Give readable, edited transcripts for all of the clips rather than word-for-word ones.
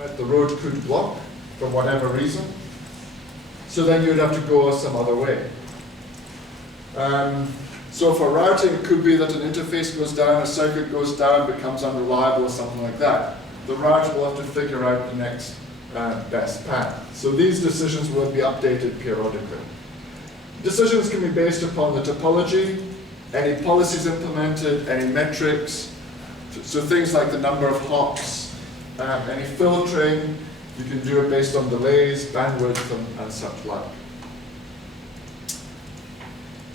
Right? The road could block for whatever reason. So then you'd have to go some other way. So for routing, it could be that an interface goes down, a circuit goes down, becomes unreliable or something like that. The router will have to figure out the next best path. So these decisions will be updated periodically. Decisions can be based upon the topology, any policies implemented, any metrics, so things like the number of hops, any filtering. You can do it based on delays, bandwidth, and such like.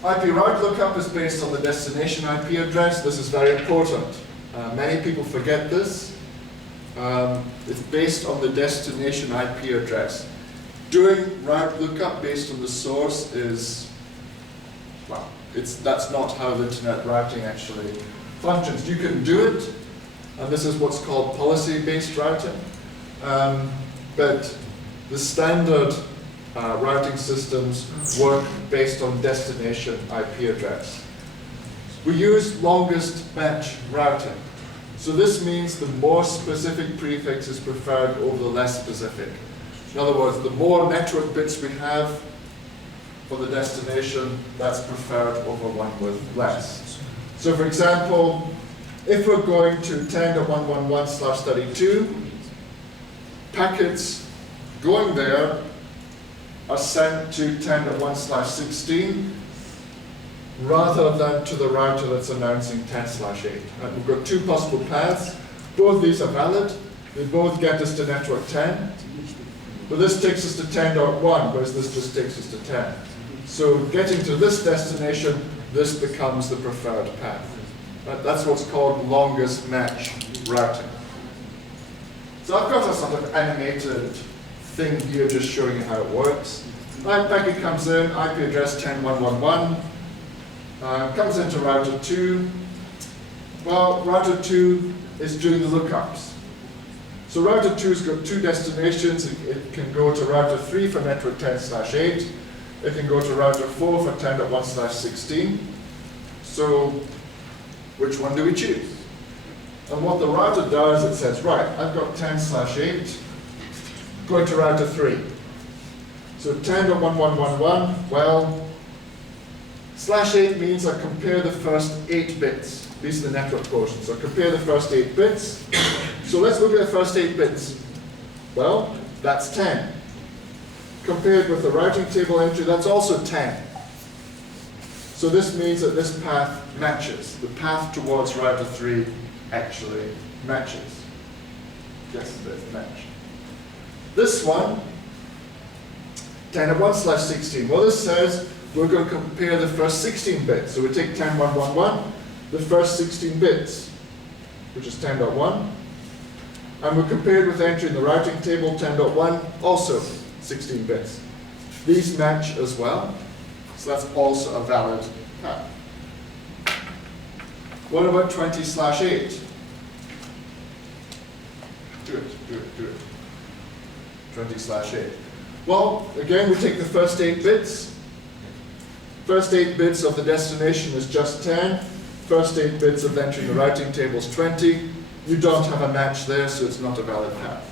IP route lookup is based on the destination IP address. This is very important. Many people forget this. It's based on the destination IP address. Doing route lookup based on the source is, well, that's not how the internet routing actually functions. You can do it, and this is what's called policy-based routing. But the standard routing systems work based on destination IP address. We use longest match routing. So this means the more specific prefix is preferred over the less specific. In other words, the more network bits we have for the destination, that's preferred over one with less. So for example, if we're going to 10.111/32, packets going there are sent to 10.1/16 rather than to the router that's announcing 10/8. And we've got two possible paths. Both these are valid. They both get us to network 10. But this takes us to 10.1, whereas this just takes us to 10. So getting to this destination, this becomes the preferred path. That's what's called longest match routing. So I've got a sort of animated thing here just showing you how it works. Right, packet comes in, IP address 10.1.1.1, comes into router 2. Well, router 2 is doing the lookups. So router 2's got two destinations. It can go to router 3 for network 10/8. It can go to router 4 for 10.1/16. So which one do we choose? And what the router does, it says, right, I've got 10/8, going to router 3. So 10.1.1.1, well, /8 means I compare the first 8 bits. These are the network portions. So compare the first 8 bits. So let's look at the first 8 bits. Well, that's 10. Compared with the routing table entry, that's also 10. So this means that this path matches. The path towards router 3 actually matches. Yes, there's a match. This one, 10.1/16. Well, this says we're going to compare the first 16 bits. So we take 10.1.1.1, the first 16 bits, which is 10.1. And we're compared with entry in the routing table 10.1, also 16 bits. These match as well. So that's also a valid path. What about 20/8? Do it. 20/8. Well, again, we take the first 8 bits. First 8 bits of the destination is just 10. First 8 bits of entry in the routing table is 20. You don't have a match there, so it's not a valid path.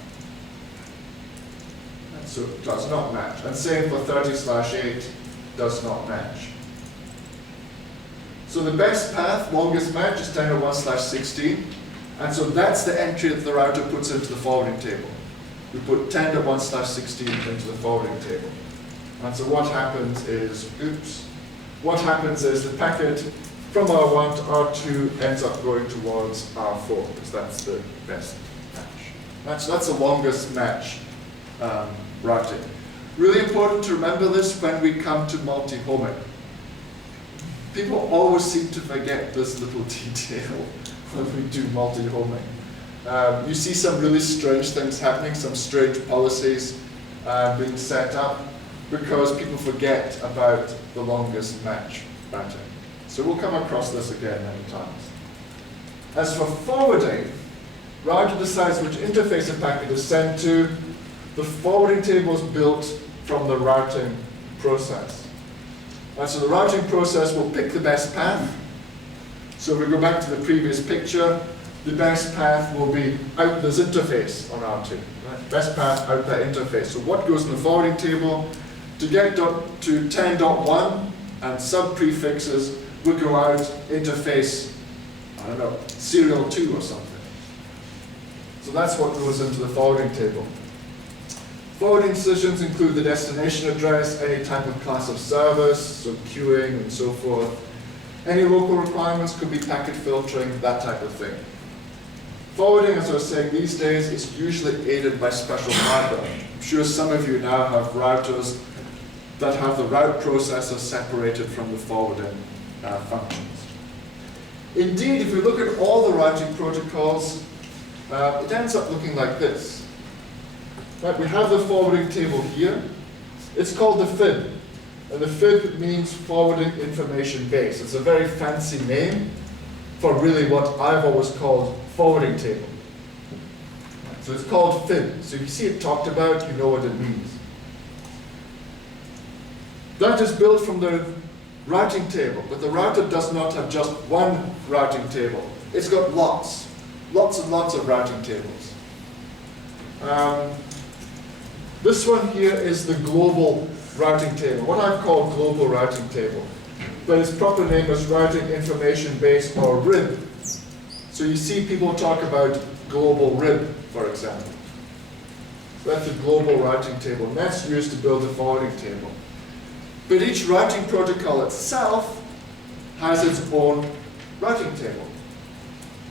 And so it does not match. And same for 30/8, does not match. So the best path, longest match, is 10.1/16. And so that's the entry that the router puts into the forwarding table. We put 10.1/16 into the forwarding table. And so what happens is, what happens is the packet from R1 to R2 ends up going towards R4, because that's the best match. That's the longest match routing. Really important to remember this when we come to multi-homing. People always seem to forget this little detail when we do multi-homing. You see some really strange things happening, some strange policies being set up, because people forget about the longest match routing. So we'll come across this again many times. As for forwarding, router decides which interface a packet is sent to. The forwarding table is built from the routing process. And so the routing process will pick the best path. So if we go back to the previous picture, the best path will be out this interface on R2. Right? Best path out that interface. So what goes in the forwarding table to get to 10.1 and sub-prefixes will go out interface, I don't know, serial 2 or something. So that's what goes into the forwarding table. Forwarding decisions include the destination address, any type of class of service, so queuing and so forth. Any local requirements could be packet filtering, that type of thing. Forwarding, as I was saying, these days is usually aided by special hardware. I'm sure some of you now have routers that have the route processor separated from the forwarding functions. Indeed, if we look at all the routing protocols, it ends up looking like this. Right, we have the forwarding table here. It's called the FIB. And the FIB means forwarding information base. It's a very fancy name for really what I've always called forwarding table. So it's called FIB. So if you see it talked about, you know what it means. That is built from the routing table, but the router does not have just one routing table. It's got lots and lots of routing tables. This one here is the global routing table, what I've called global routing table. But its proper name is routing information base, or RIB. So you see people talk about global RIB, for example. So that's the global routing table, and that's used to build the forwarding table. But each routing protocol itself has its own routing table.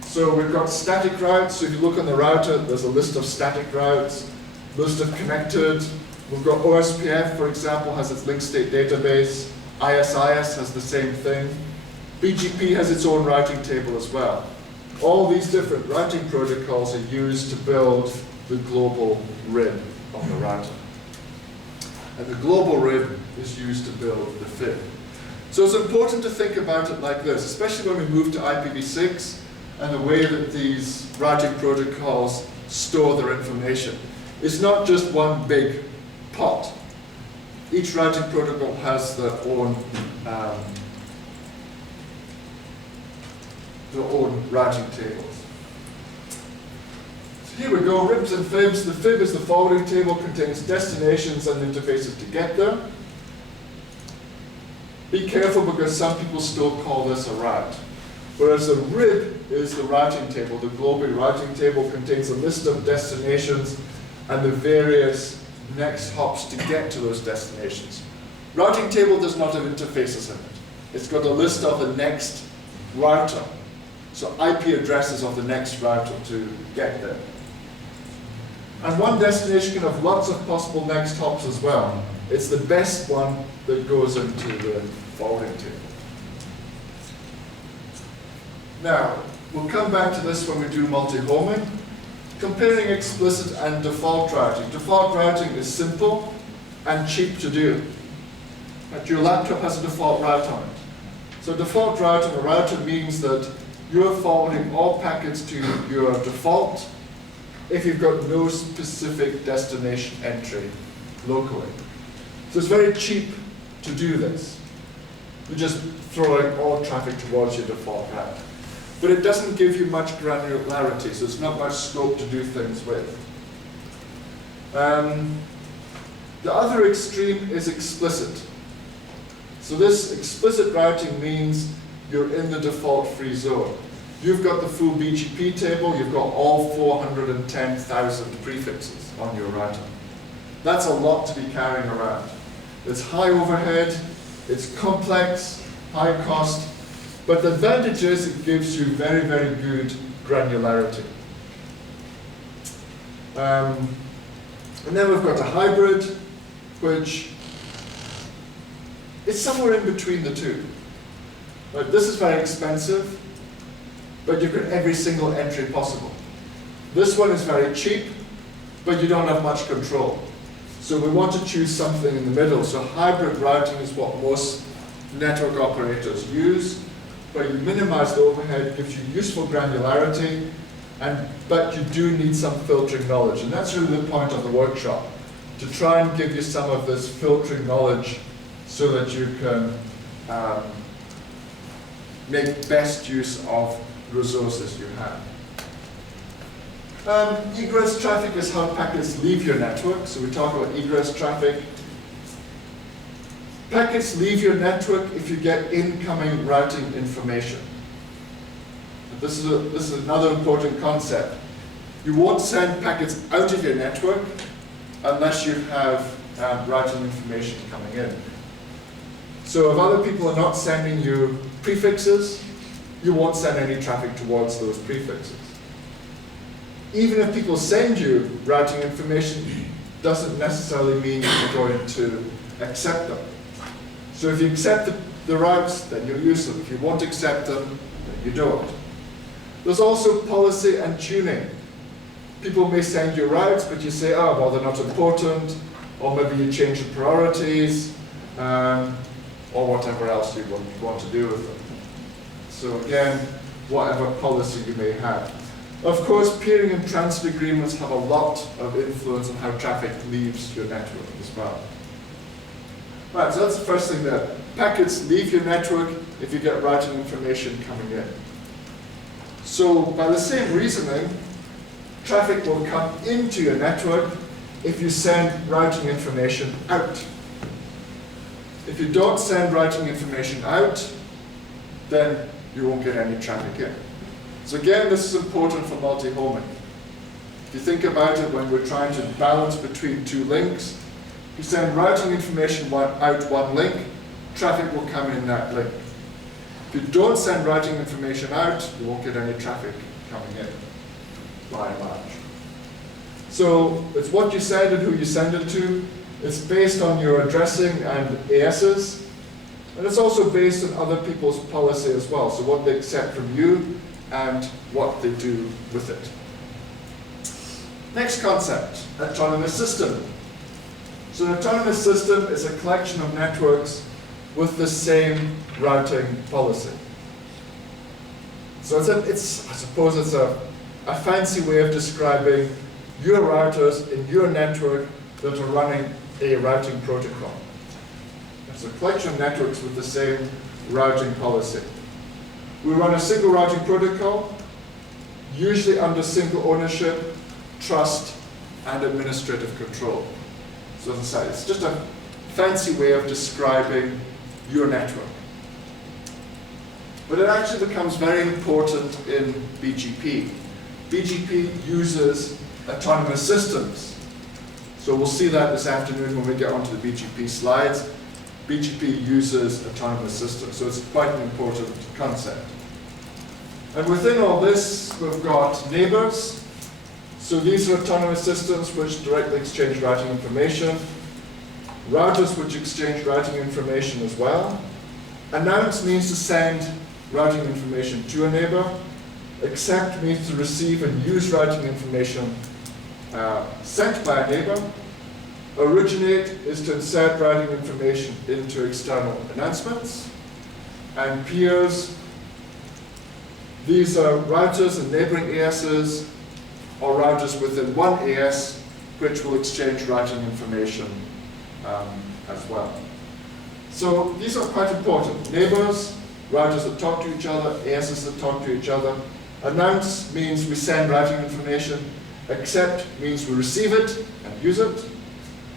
So we've got static routes. So if you look on the router, there's a list of static routes, list of connected. We've got OSPF, for example, has its link state database. ISIS has the same thing. BGP has its own routing table as well. All these different routing protocols are used to build the global RIB on the router. And the global RIB is used to build the FIB. So it's important to think about it like this, especially when we move to IPv6 and the way that these routing protocols store their information. It's not just one big pot. Each routing protocol has their own routing tables. So here we go, RIBs and FIBs. The FIB is the forwarding table, contains destinations and interfaces to get there. Be careful because some people still call this a route. Whereas the RIB is the routing table. The global routing table contains a list of destinations and the various next hops to get to those destinations. Routing table does not have interfaces in it. It's got a list of the next router. So IP addresses of the next router to get there. And one destination can have lots of possible next hops as well. It's the best one that goes into the forwarding table. Now, we'll come back to this when we do multi-homing. Comparing explicit and default routing. Default routing is simple and cheap to do. But your laptop has a default route on it. So default routing, a router means that you're forwarding all packets to your default if you've got no specific destination entry locally. So it's very cheap to do this. You're just throwing all traffic towards your default route. But it doesn't give you much granularity, so it's not much scope to do things with. The other extreme is explicit. So this explicit routing means you're in the default free zone. You've got the full BGP table, you've got all 410,000 prefixes on your router. That's a lot to be carrying around. It's high overhead, it's complex, high cost, but the advantage is it gives you very, very good granularity. And then we've got a hybrid, which is somewhere in between the two. Right, this is very expensive, but you've got every single entry possible. This one is very cheap, but you don't have much control. So we want to choose something in the middle. So hybrid routing is what most network operators use, where you minimize the overhead, gives you useful granularity, but you do need some filtering knowledge. And that's really the point of the workshop, to try and give you some of this filtering knowledge so that you can make best use of resources you have. Egress traffic is how packets leave your network. So we talk about egress traffic. Packets leave your network if you get incoming routing information. This is another important concept. You won't send packets out of your network unless you have routing information coming in. So if other people are not sending you prefixes, you won't send any traffic towards those prefixes. Even if people send you routing information, doesn't necessarily mean you're going to accept them. So if you accept the routes, then you'll use them. If you won't accept them, then you don't. There's also policy and tuning. People may send you routes, but you say, oh, well, they're not important, or maybe you change the priorities, or whatever else you want to do with them. So again, whatever policy you may have. Of course, peering and transit agreements have a lot of influence on how traffic leaves your network as well. Right, so that's the first thing there. Packets leave your network if you get routing information coming in. So by the same reasoning, traffic will come into your network if you send routing information out. If you don't send routing information out, then you won't get any traffic in. So again, this is important for multi-homing. If you think about it, when we're trying to balance between two links, if you send routing information out one link, traffic will come in that link. If you don't send routing information out, you won't get any traffic coming in, by and large. So it's what you send and who you send it to. It's based on your addressing and ASs. And it's also based on other people's policy as well. So what they accept from you and what they do with it. Next concept, autonomous system. So an autonomous system is a collection of networks with the same routing policy. So I suppose it's a fancy way of describing your routers in your network that are running a routing protocol. It's a collection of networks with the same routing policy. We run a single routing protocol, usually under single ownership, trust, and administrative control. So as I said, it's just a fancy way of describing your network. But it actually becomes very important in BGP. BGP uses autonomous systems. So we'll see that this afternoon when we get onto the BGP slides. BGP uses autonomous systems, so it's quite an important concept. And within all this, we've got neighbors. So these are autonomous systems which directly exchange routing information. Routers which exchange routing information as well. Announce means to send routing information to a neighbor. Accept means to receive and use routing information sent by a neighbor. Originate is to insert routing information into external announcements. And peers, these are routers and neighboring ASs, or routers within one AS, which will exchange routing information as well. So these are quite important. Neighbors, routers that talk to each other, ASs that talk to each other. Announce means we send routing information. Accept means we receive it and use it.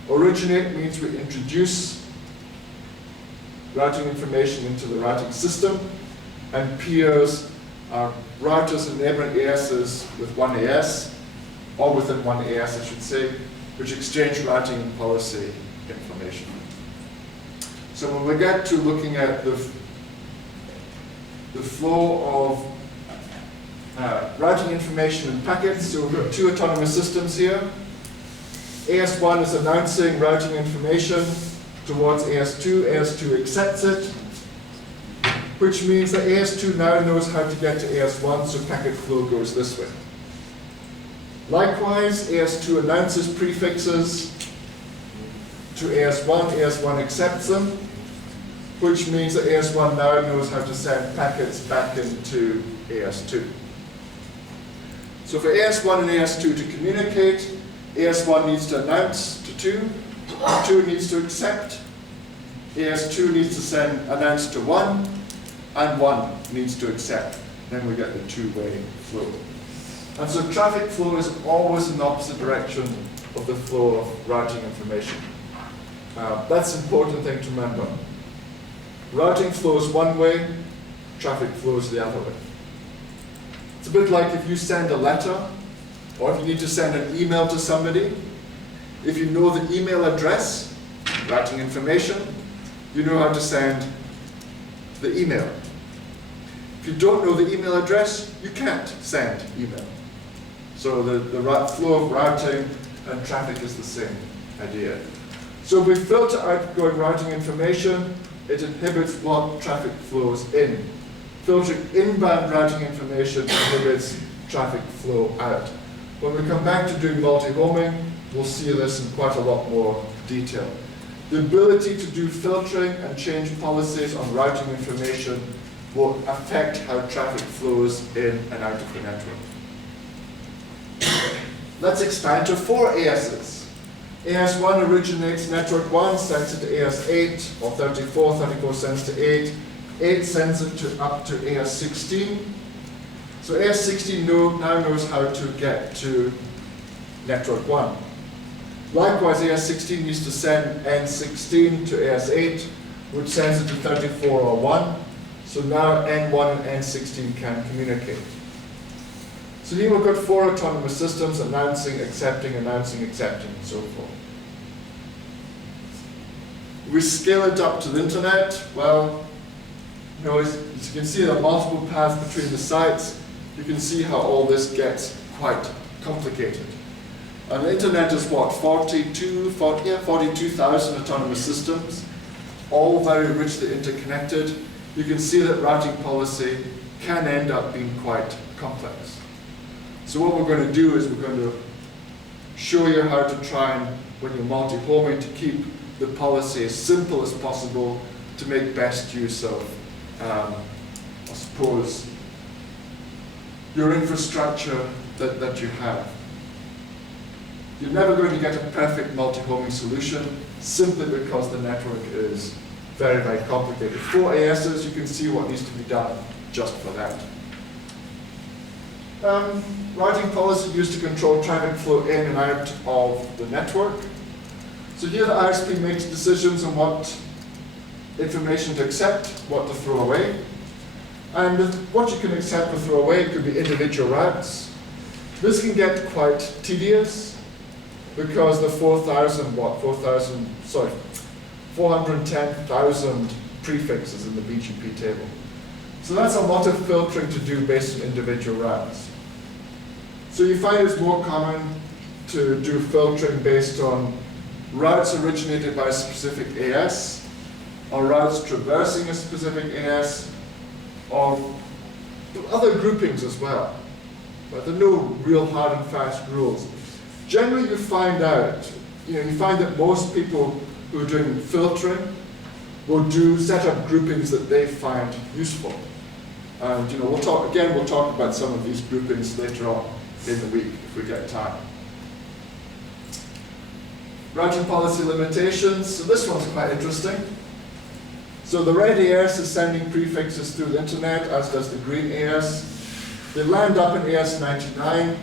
Originate means we introduce routing information into the routing system. And peers are routers and neighboring ASs with one AS, or within one AS, I should say, which exchange routing and policy information. So when we get to looking at the flow of routing information in packets, so we've got two autonomous systems here. AS1 is announcing routing information towards AS2. AS2 accepts it, which means that AS2 now knows how to get to AS1, so packet flow goes this way. Likewise, AS2 announces prefixes to AS1. AS1 accepts them, which means that AS1 now knows how to send packets back into AS2. So for AS1 and AS2 to communicate, AS1 needs to announce to 2, 2 needs to accept, AS2 needs to announce to 1, and 1 needs to accept. Then we get the two-way flow. And so traffic flow is always in the opposite direction of the flow of routing information. That's an important thing to remember. Routing flows one way, traffic flows the other way. It's a bit like if you send a letter, or if you need to send an email to somebody, if you know the email address, routing information, you know how to send the email. If you don't know the email address, you can't send email. So the flow of routing and traffic is the same idea. So if we filter outgoing routing information, it inhibits what traffic flows in. Filtering inbound routing information inhibits traffic flow out. When we come back to doing multi-homing, we'll see this in quite a lot more detail. The ability to do filtering and change policies on routing information will affect how traffic flows in and out of the network. Let's expand to 4 ASs. AS1 originates network 1, sends it to AS8, or 34, 34 sends to 8, 8 sends it to up to AS16. So AS16 now knows how to get to network 1. Likewise, AS16 needs to send N16 to AS8, which sends it to 34 or 1. So now N1 and N16 can communicate. So here we've got 4 autonomous systems, announcing, accepting, and so forth. We scale it up to the internet. Well, as you can see, there are multiple paths between the sites. You can see how all this gets quite complicated. And the internet is what, 42,000 autonomous systems, all very richly interconnected. You can see that routing policy can end up being quite complex. So what we're going to do is we're going to show you how to try and, when you're multi-homing, to keep the policy as simple as possible to make best use of, I suppose, your infrastructure that you have. You're never going to get a perfect multi-homing solution simply because the network is very, very complicated. 4 ASs, you can see what needs to be done just for that. Routing policy used to control traffic flow in and out of the network. So here the ISP makes decisions on what information to accept, what to throw away. And what you can accept or throw away could be individual routes. This can get quite tedious because the 410,000 prefixes in the BGP table. So that's a lot of filtering to do based on individual routes. So you find it's more common to do filtering based on routes originated by a specific AS, or routes traversing a specific AS, or other groupings as well. But there are no real hard and fast rules. Generally, you find that most people who are doing filtering will set up groupings that they find useful. And we'll talk about some of these groupings later on in the week if we get time. Routing policy limitations. So this one's quite interesting. So the red AS is sending prefixes through the internet, as does the green AS. They land up in AS99.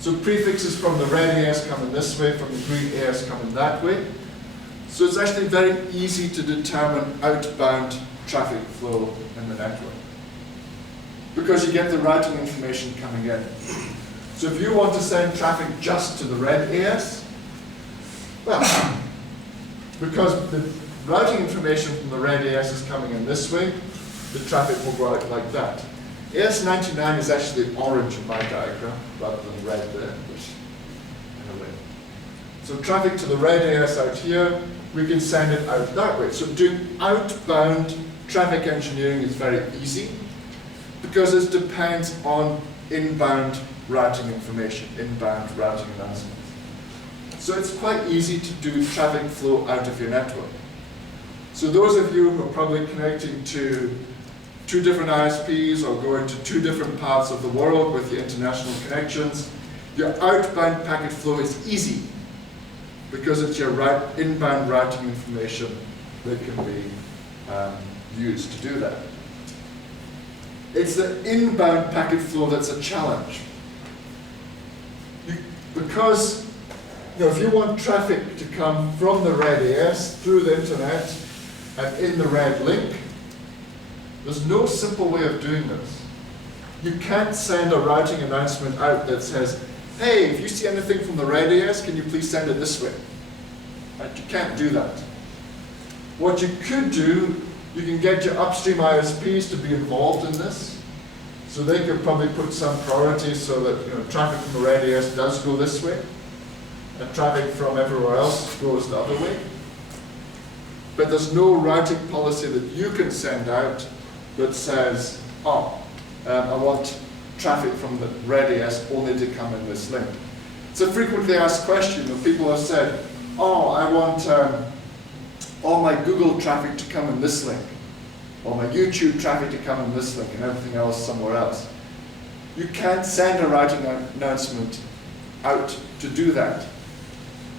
So prefixes from the red AS coming this way, from the green AS coming that way. So it's actually very easy to determine outbound traffic flow in the network, because you get the routing information coming in. So if you want to send traffic just to the red AS, well, because the routing information from the red AS is coming in this way, the traffic will go out like that. AS99 is actually orange in my diagram, rather than red there, which, anyway. So traffic to the red AS out here, we can send it out that way. So doing outbound traffic engineering is very easy, because it depends on inbound routing information, inbound routing announcements. So it's quite easy to do traffic flow out of your network. So those of you who are probably connecting to 2 different ISPs or going to 2 different parts of the world with your international connections, your outbound packet flow is easy because it's your inbound routing information that can be used to do that. It's the inbound packet flow that's a challenge. because if you want traffic to come from the red AS through the internet and in the red link, there's no simple way of doing this. You can't send a routing announcement out that says, hey, if you see anything from the red AS, can you please send it this way? Right? You can't do that. What you could do, you can get your upstream ISPs to be involved in this. So they could probably put some priority so that traffic from the red AS does go this way, and traffic from everywhere else goes the other way. But there's no routing policy that you can send out that says, I want traffic from the red AS only to come in this link. It's a frequently asked question, and people have said, I want all my Google traffic to come in this link, or my YouTube traffic to come in this link, and everything else somewhere else. You can't send a routing announcement out to do that.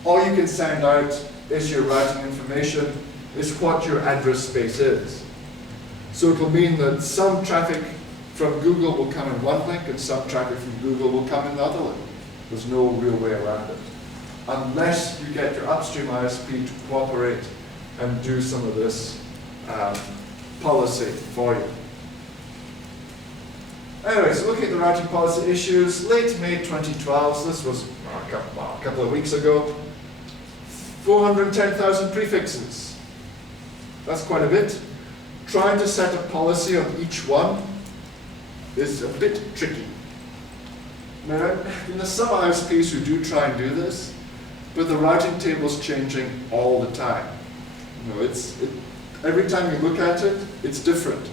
All you can send out is your routing information, is what your address space is. So it will mean that some traffic from Google will come in one link and some traffic from Google will come in the other link. There's no real way around it. Unless you get your upstream ISP to cooperate and do some of this policy for you. Anyway, so looking at the routing policy issues, late May 2012, so this was a couple of weeks ago, 410,000 prefixes. That's quite a bit. Trying to set a policy on each one is a bit tricky. Now, there's some ISPs who do try and do this, but the routing table is changing all the time. Every time you look at it, it's different.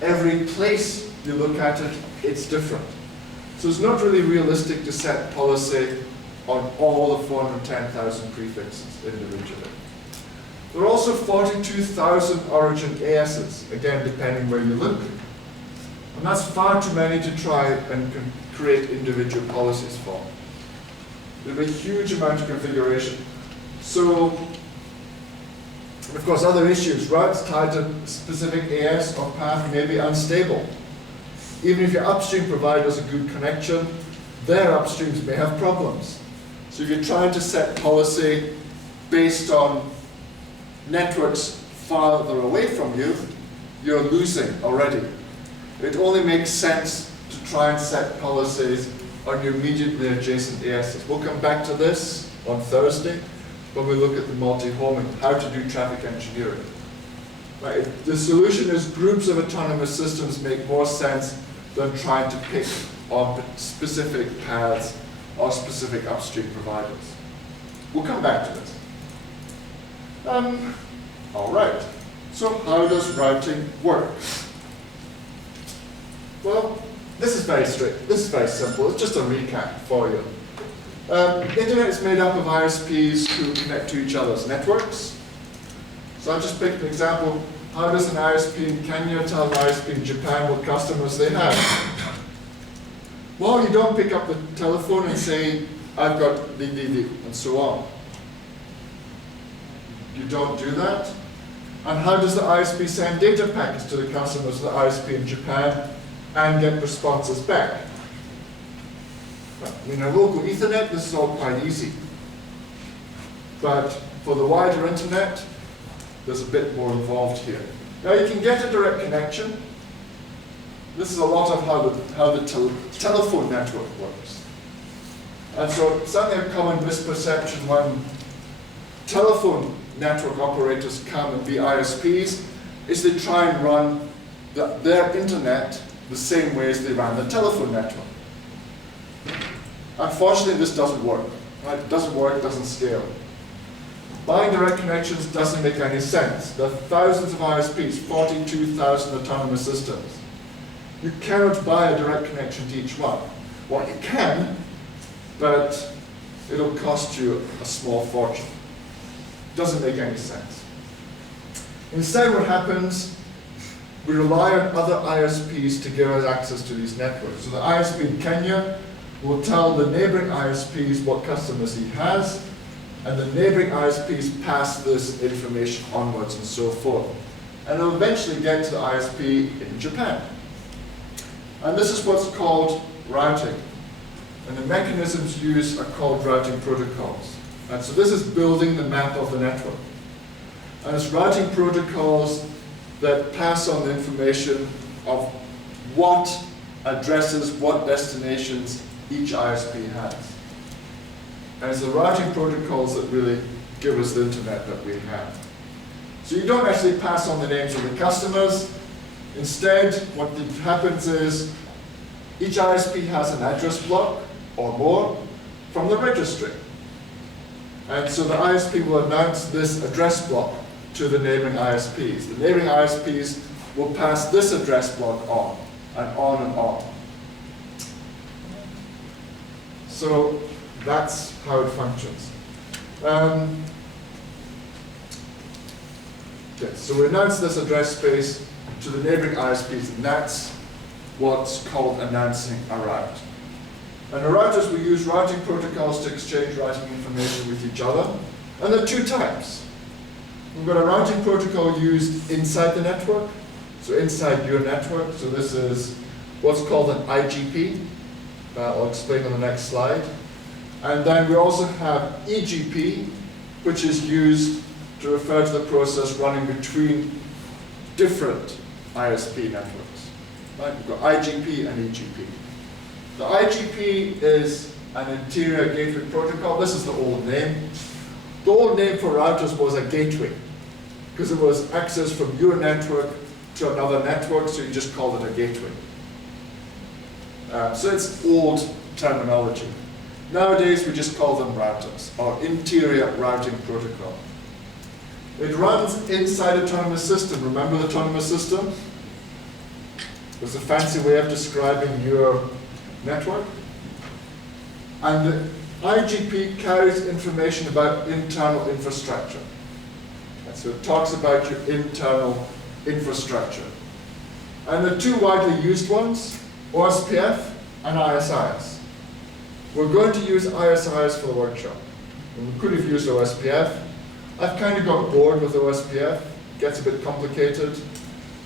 Every place you look at it, it's different. So it's not really realistic to set policy on all the 410,000 prefixes individually. There are also 42,000 origin ASs, again, depending where you look. And that's far too many to try and create individual policies for. There's a huge amount of configuration. So, of course, other issues. Routes tied to specific AS or path may be unstable. Even if your upstream provider has a good connection, their upstreams may have problems. So if you're trying to set policy based on networks farther away from you, you're losing already. It only makes sense to try and set policies on your immediately adjacent ASs. We'll come back to this on Thursday when we look at the multi-homing, how to do traffic engineering. Right. The solution is groups of autonomous systems make more sense than trying to pick on specific paths or specific upstream providers. We'll come back to this. All right, so how does routing work? Well, this is very straight. This is very simple. It's just a recap for you. The internet is made up of ISPs who connect to each other's networks. So I just picked an example. How does an ISP in Kenya tell an ISP in Japan what customers they have? Well, you don't pick up the telephone and say, I've got the, and so on. You don't do that. And how does the ISP send data packets to the customers of the ISP in Japan and get responses back? Well, in a local Ethernet, this is all quite easy. But for the wider internet, there's a bit more involved here. Now you can get a direct connection. This is a lot of how the telephone network works. And so something a common misperception when telephone network operators come and be ISPs is they try and run their internet the same way as they ran the telephone network. Unfortunately, this doesn't work. Right? It doesn't work, it doesn't scale. Buying direct connections doesn't make any sense. There are thousands of ISPs, 42,000 autonomous systems. You cannot buy a direct connection to each one. Well, you can, but it'll cost you a small fortune. Doesn't make any sense. Instead, what happens, we rely on other ISPs to give us access to these networks. So the ISP in Kenya will tell the neighboring ISPs what customers he has, and the neighboring ISPs pass this information onwards and so forth. And it'll eventually get to the ISP in Japan. And this is what's called routing. And the mechanisms used are called routing protocols. And so this is building the map of the network. And it's routing protocols that pass on the information of what addresses, what destinations each ISP has. And it's the routing protocols that really give us the internet that we have. So you don't actually pass on the names of the customers. Instead, what happens is each ISP has an address block or more from the registry. And so the ISP will announce this address block to the neighboring ISPs. The neighboring ISPs will pass this address block on and on and on. So that's how it functions. Okay, so we announce this address space to the neighboring ISPs, and that's what's called announcing a route. And the routers, we use routing protocols to exchange routing information with each other. And there are two types. We've got a routing protocol used inside the network, so inside your network. So this is what's called an IGP. I'll explain on the next slide. And then we also have EGP, which is used to refer to the process running between different ISP networks. Right? We've got IGP and EGP. The IGP is an interior gateway protocol. This is the old name. The old name for routers was a gateway, because it was access from your network to another network, so you just called it a gateway. So it's old terminology. Nowadays, we just call them routers, or interior routing protocol. It runs inside an autonomous system. Remember the autonomous system? It was a fancy way of describing your network. And the IGP carries information about internal infrastructure. And so it talks about your internal infrastructure. And the two widely used ones, OSPF and ISIS. We're going to use ISIS for the workshop. And we could have used OSPF. I've kind of got bored with OSPF. It gets a bit complicated.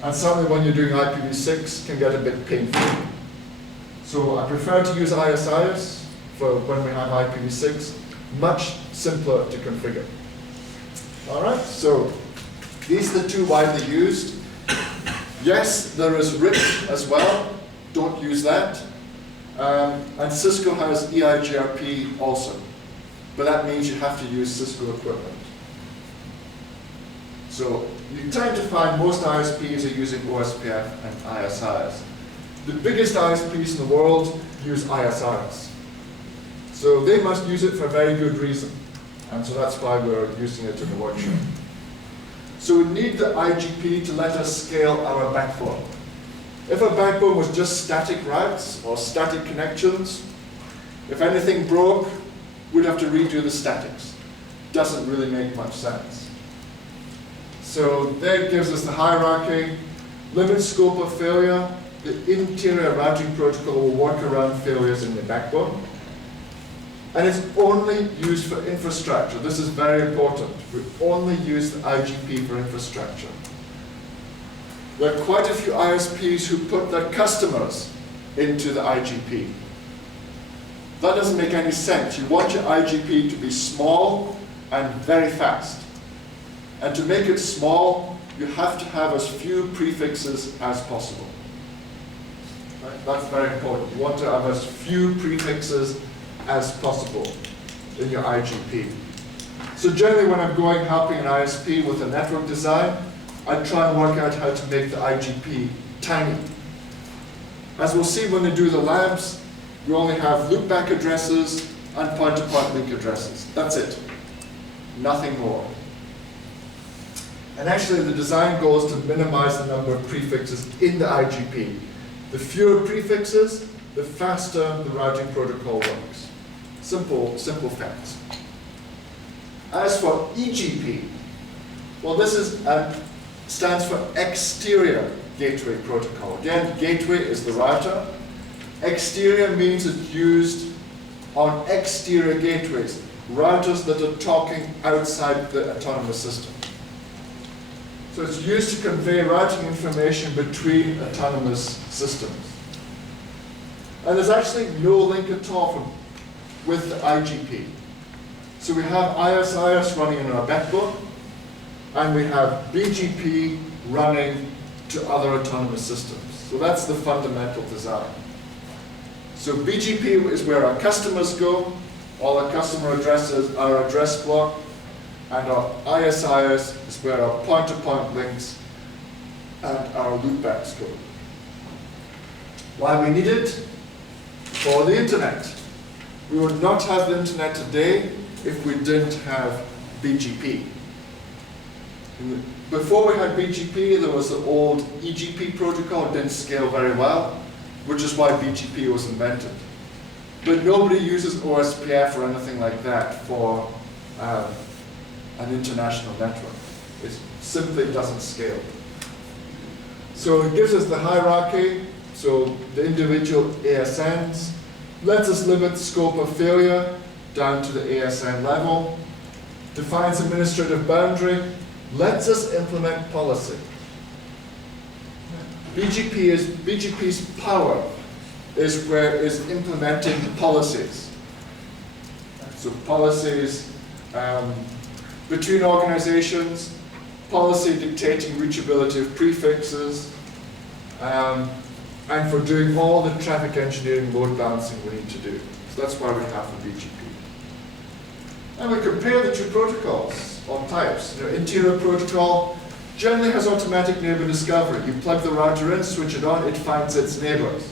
And certainly when you're doing IPv6, can get a bit painful. So I prefer to use ISIS for when we have IPv6. Much simpler to configure. All right, so these are the two widely used. Yes, there is RIP as well. Don't use that. And Cisco has EIGRP also. But that means you have to use Cisco equipment. So you tend to find most ISPs are using OSPF and ISIS. The biggest ISPs in the world use ISIS. So they must use it for a very good reason. And so that's why we're using it in the workshop. So we need the IGP to let us scale our backbone. If our backbone was just static routes or static connections, if anything broke, we'd have to redo the statics. Doesn't really make much sense. So that gives us the hierarchy, limit scope of failure. The interior routing protocol will work around failures in the backbone. And it's only used for infrastructure. This is very important. We only use the IGP for infrastructure. There are quite a few ISPs who put their customers into the IGP. That doesn't make any sense. You want your IGP to be small and very fast. And to make it small, you have to have as few prefixes as possible. Right? That's very important. You want to have as few prefixes as possible in your IGP. So generally when I'm going helping an ISP with a network design, I try and work out how to make the IGP tiny. As we'll see when they do the labs, we only have loopback addresses and point-to-point link addresses. That's it. Nothing more. And actually the design goal is to minimize the number of prefixes in the IGP. The fewer prefixes, the faster the routing protocol works. Simple facts. As for EGP, well, this is stands for Exterior Gateway Protocol. Again, gateway is the router. Exterior means it's used on exterior gateways, routers that are talking outside the autonomous system. So it's used to convey routing information between autonomous systems. And there's actually no link at all with the IGP. So we have ISIS running in our backbone, and we have BGP running to other autonomous systems. So that's the fundamental design. So BGP is where our customers go, all our customer addresses, our address block, and our ISIS is where our point-to-point links and our loopbacks go. Why we need it? For the internet. We would not have the internet today if we didn't have BGP. Before we had BGP, there was the old EGP protocol. It didn't scale very well, which is why BGP was invented. But nobody uses OSPF or anything like that for an international network. It simply doesn't scale. So it gives us the hierarchy, so the individual ASNs, lets us limit scope of failure down to the ASN level, defines administrative boundary, lets us implement policy. BGP's power is implementing policies. So policies between organizations, policy dictating reachability of prefixes, and for doing all the traffic engineering load balancing we need to do. So that's why we have the BGP. And we compare the two protocols on types. Interior protocol generally has automatic neighbor discovery. You plug the router in, switch it on, it finds its neighbors.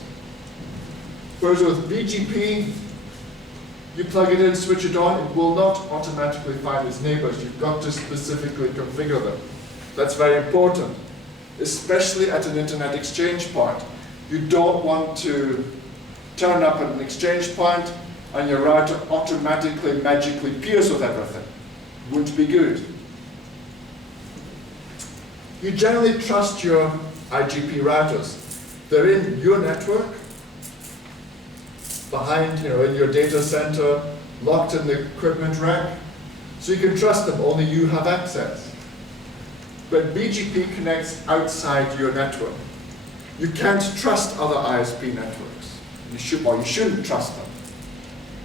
Whereas with BGP, you plug it in, switch it on, it will not automatically find its neighbors. You've got to specifically configure them. That's very important, especially at an internet exchange point. You don't want to turn up at an exchange point and your router automatically, magically peers with everything. Wouldn't be good. You generally trust your IGP routers. They're in your network, behind, in your data center, locked in the equipment rack. So you can trust them, only you have access. But BGP connects outside your network. You can't trust other ISP networks. You shouldn't trust them.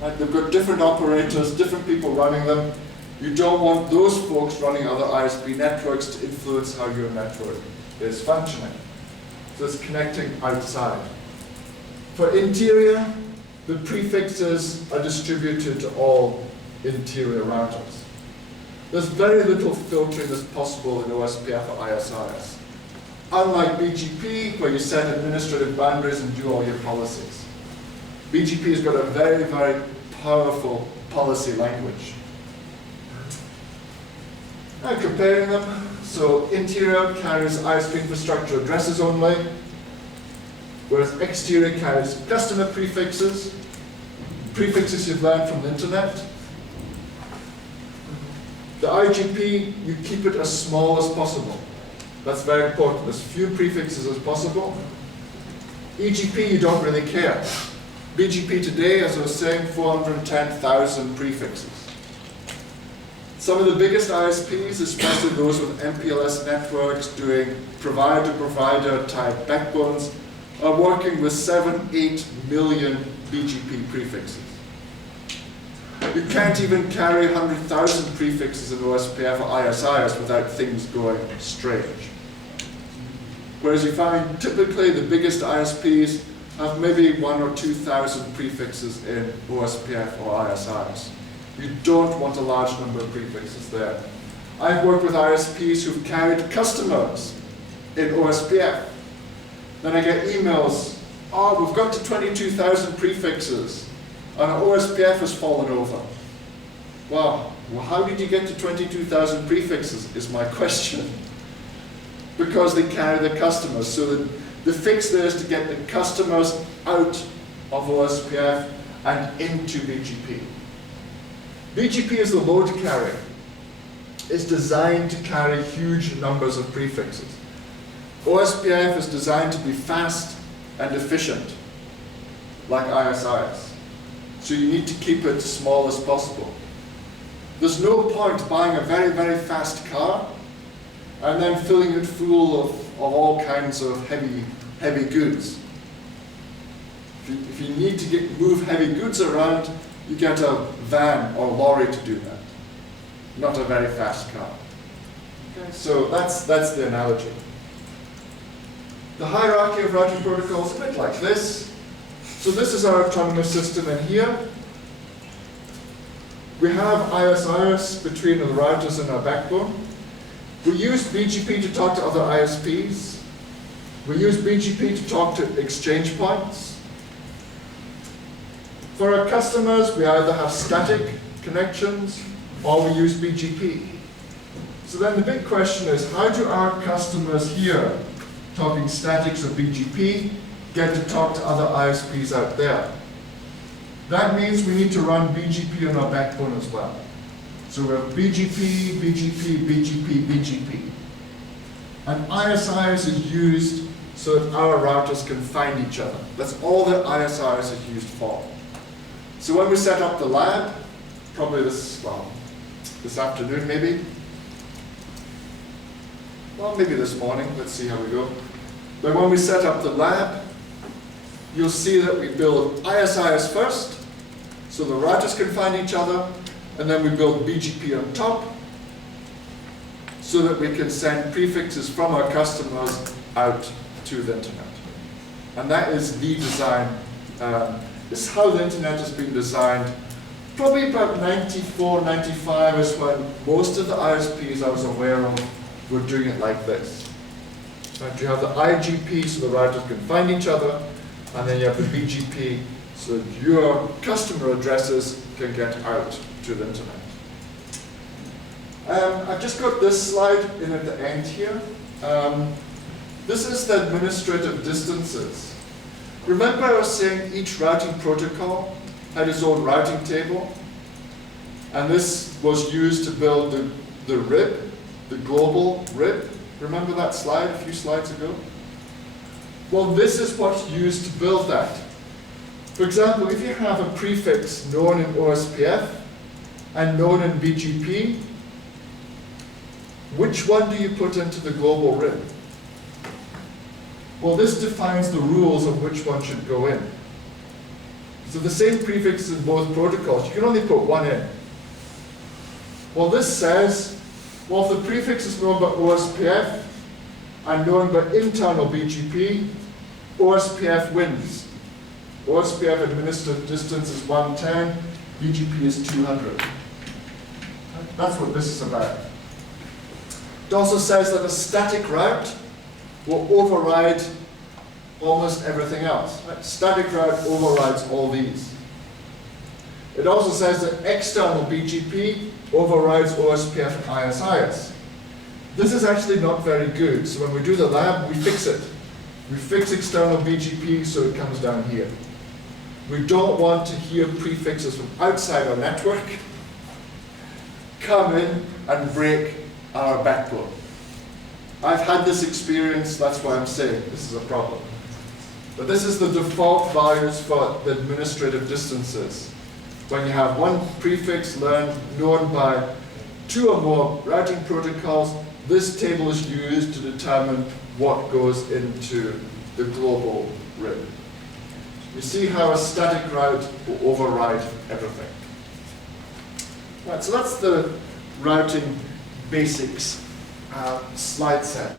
Right? They've got different operators, different people running them. You don't want those folks running other ISP networks to influence how your network is functioning. So it's connecting outside. For interior, the prefixes are distributed to all interior routers. There's very little filtering that's possible in OSPF or ISIS. Unlike BGP, where you set administrative boundaries and do all your policies. BGP has got a very, very powerful policy language. And comparing them, so interior carries ISP infrastructure addresses only, whereas exterior carries customer prefixes, prefixes you've learned from the internet. The IGP, you keep it as small as possible. That's very important, as few prefixes as possible. EGP, you don't really care. BGP today, as I was saying, 410,000 prefixes. Some of the biggest ISPs, especially those with MPLS networks doing provider-provider type backbones, are working with 7-8 million BGP prefixes. You can't even carry 100,000 prefixes in OSPF or ISIS without things going strange. Whereas you find typically the biggest ISPs have maybe 1,000 or 2,000 prefixes in OSPF or ISIS. You don't want a large number of prefixes there. I've worked with ISPs who've carried customers in OSPF. Then I get emails, oh, we've got to 22,000 prefixes, and our OSPF has fallen over. Wow, well, how did you get to 22,000 prefixes is my question. Because they carry the customers. So the fix there is to get the customers out of OSPF and into BGP. BGP is the load carrier. It's designed to carry huge numbers of prefixes. OSPF is designed to be fast and efficient, like ISIS. So you need to keep it as small as possible. There's no point buying a very, very fast car and then filling it full of all kinds of heavy goods. If you need to move heavy goods around, you get a van or lorry to do that, not a very fast car. Okay, so that's the analogy. The hierarchy of routing protocols is a bit like this. So this is our autonomous system in here. We have IS between the routers and our backbone. We use BGP to talk to other ISPs. We use BGP to talk to exchange points. For our customers, we either have static connections or we use BGP. So then the big question is, how do our customers here, talking statics or BGP, get to talk to other ISPs out there? That means we need to run BGP on our backbone as well. So we have BGP, BGP, BGP, BGP. And IS is used so that our routers can find each other. That's all that IS is used for. So when we set up the lab, probably this afternoon maybe, well, maybe this morning, let's see how we go. But when we set up the lab, you'll see that we build IS first, so the routers can find each other, and then we build BGP on top, so that we can send prefixes from our customers out to the internet. And that is the design. This is how the internet has been designed. Probably about 94, 95 is when most of the ISPs I was aware of were doing it like this. Right, you have the IGP so the routers can find each other, and then you have the BGP so that your customer addresses can get out to the internet. I've just got this slide in at the end here. This is the administrative distances. Remember I was saying each routing protocol had its own routing table? And this was used to build the RIB, the global RIB. Remember that slide a few slides ago? Well, this is what's used to build that. For example, if you have a prefix known in OSPF and known in BGP, which one do you put into the global RIB? Well, this defines the rules of which one should go in. So the same prefix in both protocols, you can only put one in. Well, this says, well, if the prefix is known by OSPF and known by internal BGP, OSPF wins. OSPF administered distance is 110, BGP is 200. That's what this is about. It also says that a static route will override almost everything else. Right? Static route overrides all these. It also says that external BGP overrides OSPF and IS. This is actually not very good, so when we do the lab, we fix it. We fix external BGP so it comes down here. We don't want to hear prefixes from outside our network come in and break our backbone. I've had this experience, that's why I'm saying this is a problem. But this is the default values for the administrative distances. When you have one prefix known by two or more routing protocols, this table is used to determine what goes into the global RIB. You see how a static route will override everything. Right, so that's the routing basics slide set.